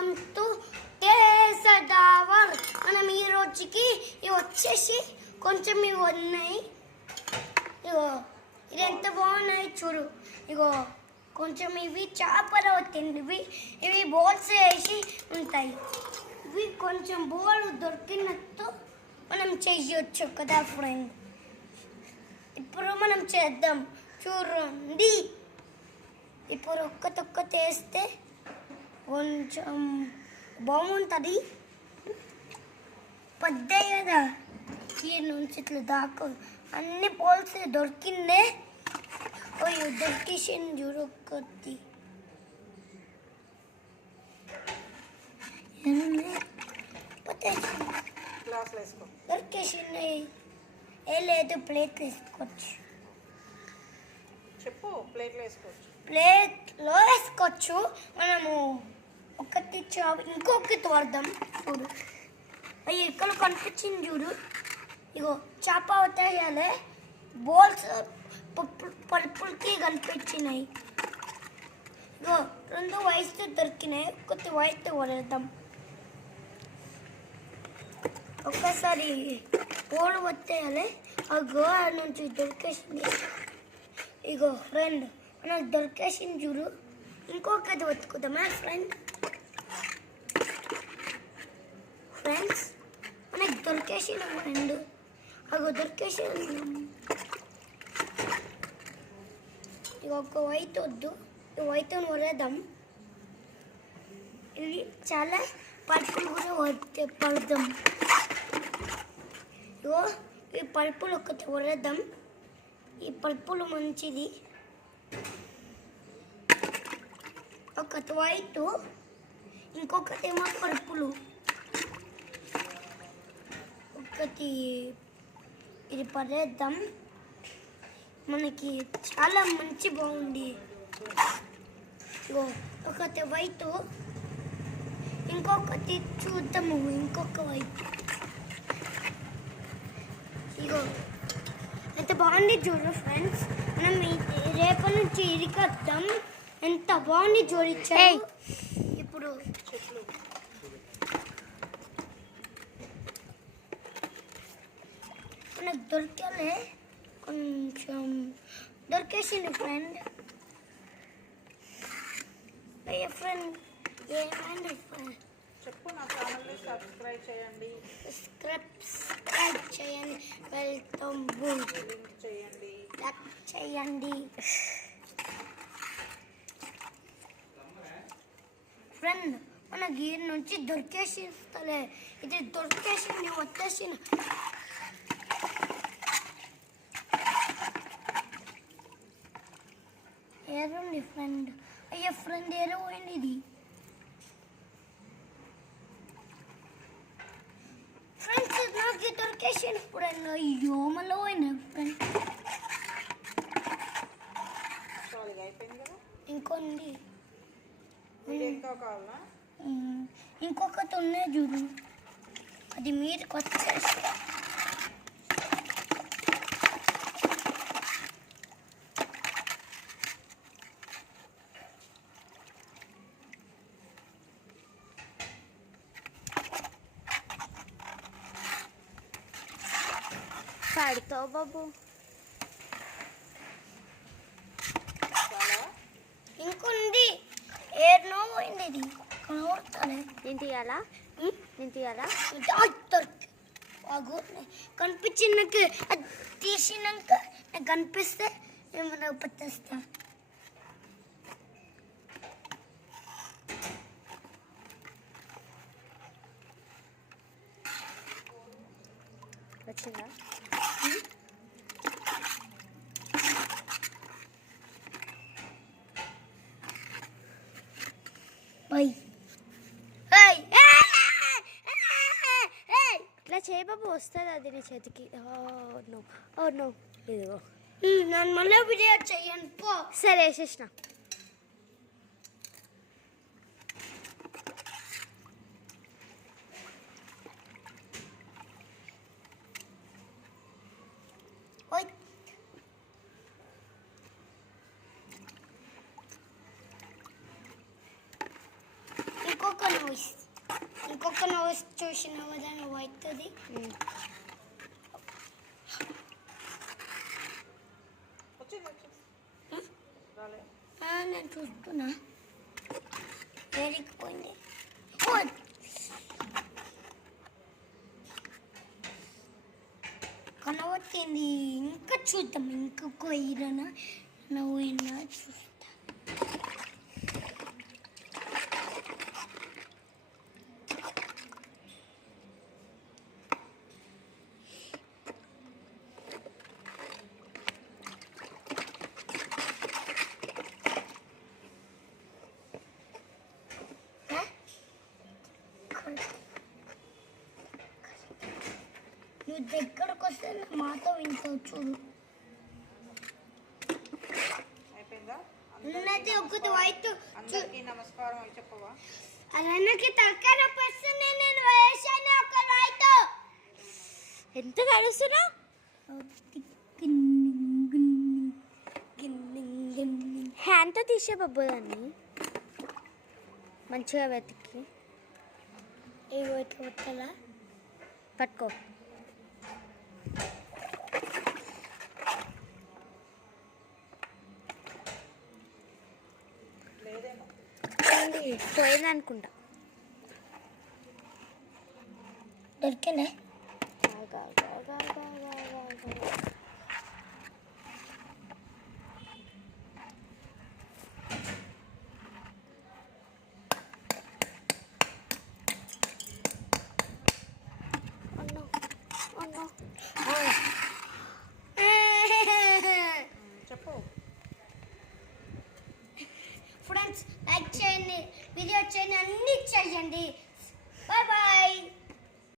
Welcome to టేసడావర్. మనం ఈ రోజుకి ఇవి వచ్చేసి కొంచెం ఇవి ఉన్నాయి. ఇగో ఇది ఎంత బాగున్నాయి చూడు. ఇగో కొంచెం ఇవి చేపలు తిండివి, ఇవి బోల్స్ వేసి ఉంటాయి. ఇవి కొంచెం బోల్ దొరికినట్టు మనం చేయొచ్చు కదా ఫ్రెండ్. ఇప్పుడు మనం చేద్దాం చూడండి. ఇప్పుడు ఒక్క వేస్తే కొంచెం బాగుంటుంది. పెద్ద కదా ఈ నుంచి ఇట్లా దాకా అన్ని పోల్స్ దొరికిందే. ఓయో దొరికేసింది చూడు ఒక్కటి. దొరికేసింది. ఏ లేదు ప్లేట్లు వేసుకోవచ్చు. చెప్పు. ప్లేట్లో వేసుకోవచ్చు. ప్లేట్లో వేసుకోవచ్చు. మనము ఒకటి ఇంకొకటి వాడదాం చూడు. అయ్యి ఇక్కడ కనిపించింది చూడు. ఇగో చేప వేయాలి. బోల్స్ పలుపులకి కనిపించినాయి. ఇగో 2 వైట్ దొరికినాయి. ఒకటి వైట్ వడేద్దాం. ఒక్కసారి పోలు వచ్చేయాలి. ఆ గోవా నుంచి దొరికేసింది. ఇగో ఫ్రెండ్ మనకు దొరికేసింది చూడు. ఇంకొకటి వెతుకుదామా ఫ్రెండ్స్ మనకు దొరికేసిన ఫ్రెండ్. అగో దొరికేసిన. ఇక ఒక వైట్ వద్దు, ఈ వైట్ వరేద్దాం. ఇవి చాలా పలుపులు కూడా పడదాం. ఇగో ఈ పలుపులు ఒకటి వరేద్దాం. ఈ పలుపులు మంచిది. ఒకటి వైట్, ఇంకొకటి ఏమో పరుపులు. ఒకటి ఇది పడేద్దాం. మనకి చాలా మంచి బాగుంది. ఒకటి వైట్, ఇంకొకటి చూద్దాము. ఇంకొక వైట్. ఇగో ఎంత బాగుంది చూడు ఫ్రెండ్స్. మనం రేపటి నుంచి ఇరికొద్దాం. ఎంత బాగుంది జోడించాయి. ఇప్పుడు మనకు దొరికే కొంచెం దొరికేసింది ఫ్రెండ్. అయ్యా ఫ్రెండ్ ఏమైంది చెప్పు. నా ఛానల్ని సబ్స్క్రైబ్ చేయండి. సబ్స్క్రైబ్ చేయండి. వెల్కమ్ లింక్ చేయండి. లైక్ చేయండి ఫ్రెండ్. మన గీర్ నుంచి దొరికేసిస్తలే. ఇది దొరికేసింది. వచ్చేసిన ఏరుంది ఫ్రెండ్. అయ్యా ఫ్రెండ్ ఏరో పోయింది. ఇది ఫ్రెండ్స్ నాకు దొరికేసింది ఫ్రెండ్. అయ్యో మళ్ళీ పోయినా ఫ్రెండ్. అయిపోయింది కదా. ఇంకొంది. ఇంకా కావాలా? ఇంకొకటి ఉన్నాయి చూడు. అది మీదకి వచ్చేసి పడతావు బాబు. ఇంకొంది. ఏర్నో పోయింది. ఇది కనబడతానే. నేను తీయాలా? కనిపించినాక అది తీసినాక నాకు కనిపిస్తే ఏమన్నా పట్టేస్తా. వచ్చిందా? ఇట్లా చేయ బాబు. వస్తుంది అది నీ చేతికి. ఓ నో ఇదిగో. నన్ను మళ్ళీ వీడియో చెయ్యను పో. సరే వేసేసిన. చూసినావు దాని అవుతుంది. రాలే. నేను చూస్తున్నా పెరిగిపోయింది. కనబట్టింది. ఇంకా చూద్దాం, ఇంకొక హీరోనా నువ్వు ఇన్నా చూస్తా. నువ్వు దగ్గరకు వస్తే నా మాట వింటావు చూడు. అయిపోయిందా? ఉన్నది ఒకటి వైట్. అందరికీ నమస్కారం అని చెప్పవా? అలానికి తలకాయ వస్తుంది. నేను వేసాను ఒక వైట్. ఎంత కలుస్తున్నావు? హ్యాండ్తో తీసే బాబు దాన్ని మంచిగా వెతికి. ఏ వైట్ కొట్టాలా? పట్టుకో. లేదేమో. పోయిందనుకుంటా. దొరికిందే. చెప్పు. ఫ్రెండ్స్ లైక్ చేయండి, వీడియో చేయండి, అన్ని చేయండి.